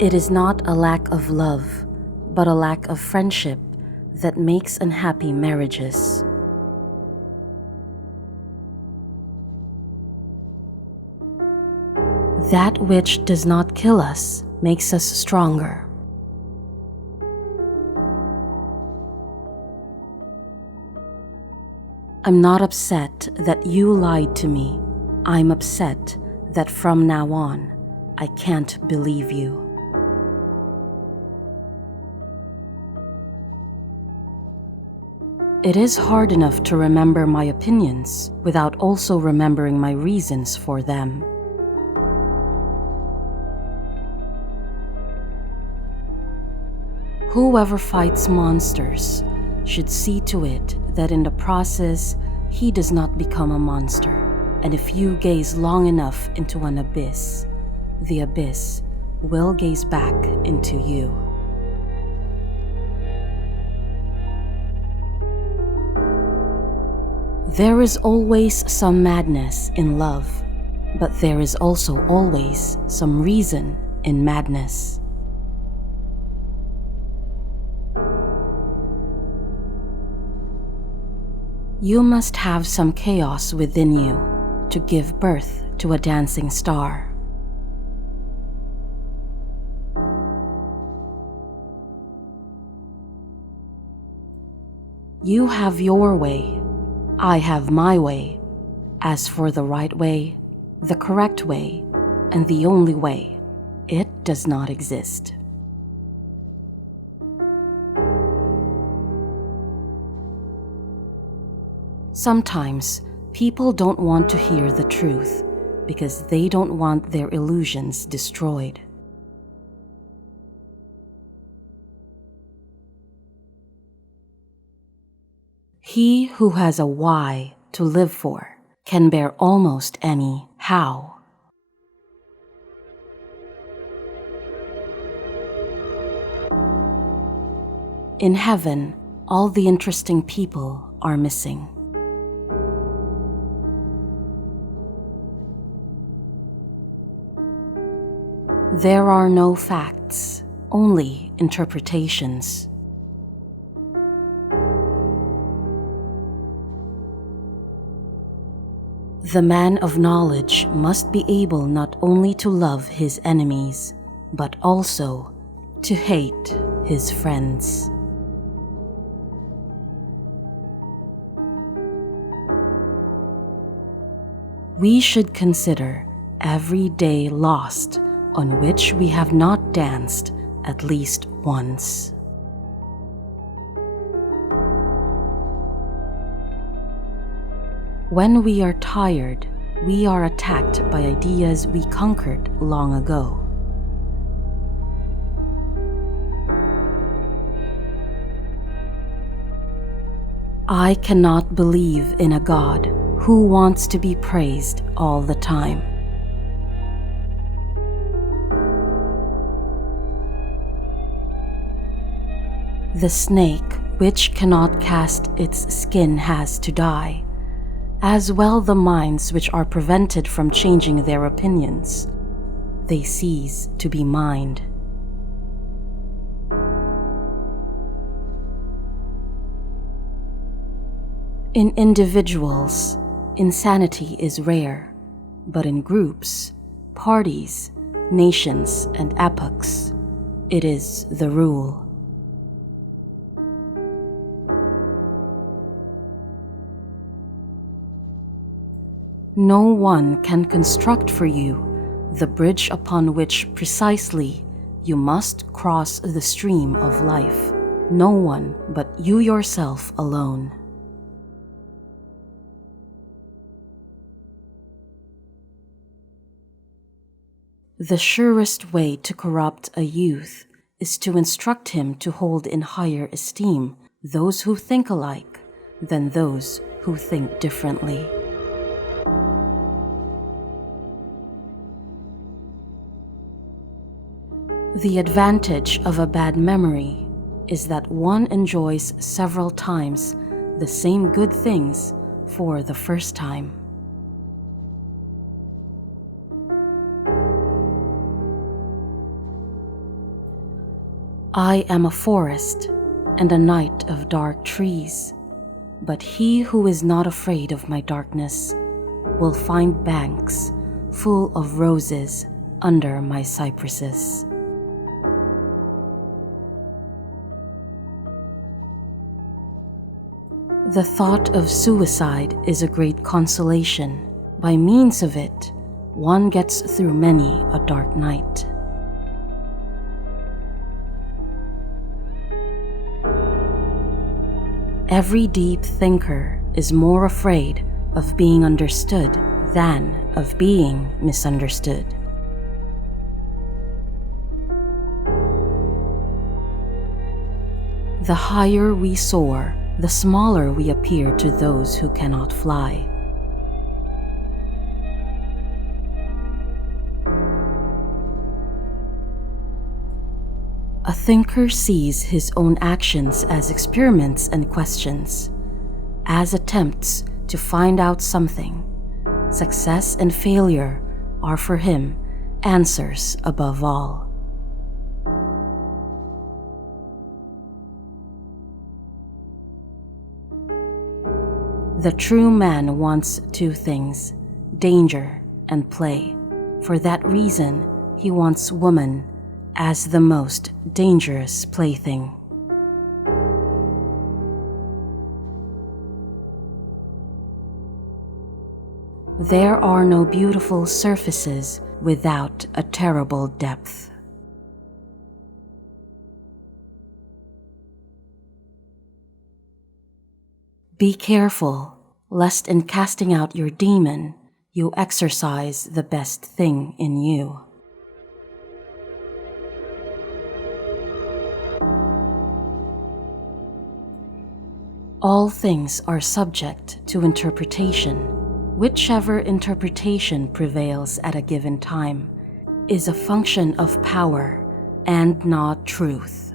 It is not a lack of love, but a lack of friendship that makes unhappy marriages. That which does not kill us makes us stronger. I'm not upset that you lied to me. I'm upset that from now on, I can't believe you. It is hard enough to remember my opinions without also remembering my reasons for them. Whoever fights monsters should see to it that in the process he does not become a monster. And if you gaze long enough into an abyss, the abyss will gaze back into you. There is always some madness in love, but there is also always some reason in madness. You must have some chaos within you to give birth to a dancing star. You have your way, I have my way. As for the right way, the correct way, and the only way, it does not exist. Sometimes people don't want to hear the truth because they don't want their illusions destroyed. He who has a why to live for can bear almost any how. In heaven, all the interesting people are missing. There are no facts, only interpretations. The man of knowledge must be able not only to love his enemies, but also to hate his friends. We should consider every day lost on which we have not danced at least once. When we are tired, we are attacked by ideas we conquered long ago. I cannot believe in a God who wants to be praised all the time. The snake which cannot cast its skin has to die, as well the minds which are prevented from changing their opinions. They cease to be mind. In individuals, insanity is rare, but in groups, parties, nations, and epochs, it is the rule. No one can construct for you the bridge upon which precisely you must cross the stream of life. No one but you yourself alone. The surest way to corrupt a youth is to instruct him to hold in higher esteem those who think alike than those who think differently. The advantage of a bad memory is that one enjoys several times the same good things for the first time. I am a forest and a night of dark trees, but he who is not afraid of my darkness will find banks full of roses under my cypresses. The thought of suicide is a great consolation. By means of it, one gets through many a dark night. Every deep thinker is more afraid of being understood than of being misunderstood. The higher we soar, the smaller we appear to those who cannot fly. A thinker sees his own actions as experiments and questions, as attempts to find out something. Success and failure are for him answers above all. The true man wants two things, danger and play. For that reason, he wants woman as the most dangerous plaything. There are no beautiful surfaces without a terrible depth. Be careful, lest in casting out your demon, you exercise the best thing in you. All things are subject to interpretation. Whichever interpretation prevails at a given time is a function of power and not truth.